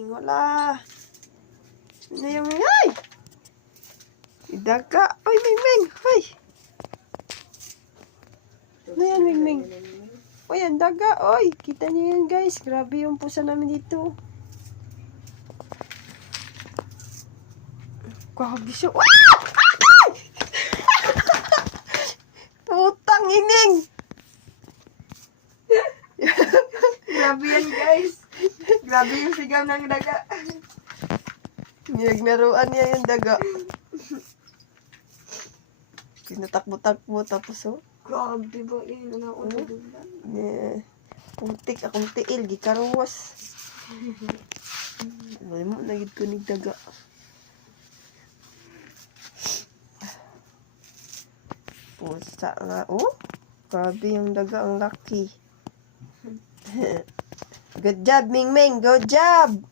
Ming, wala. Ano yung ay? Idaga. Ay, Ming. Ay. Ano yan, Ming? Uy, ang daga. Uy, kita niyo yan, guys. Grabe yung pusa namin dito. Grabe siya. Ah! Putang ining. Grabe yan, guys. Grabe yung sigaw ng daga. Naglaruan niya yung daga. Tinatakbo-takbo tapos oh. Grabe ba yun? Ano ako nagulan? Yeah. Putik akong tiil, gikaruwas. Ay mo, nagid ko nig daga. Pusa nga, oh. Grabe yung daga, ang laki. Good job, Ming Ming. Good job.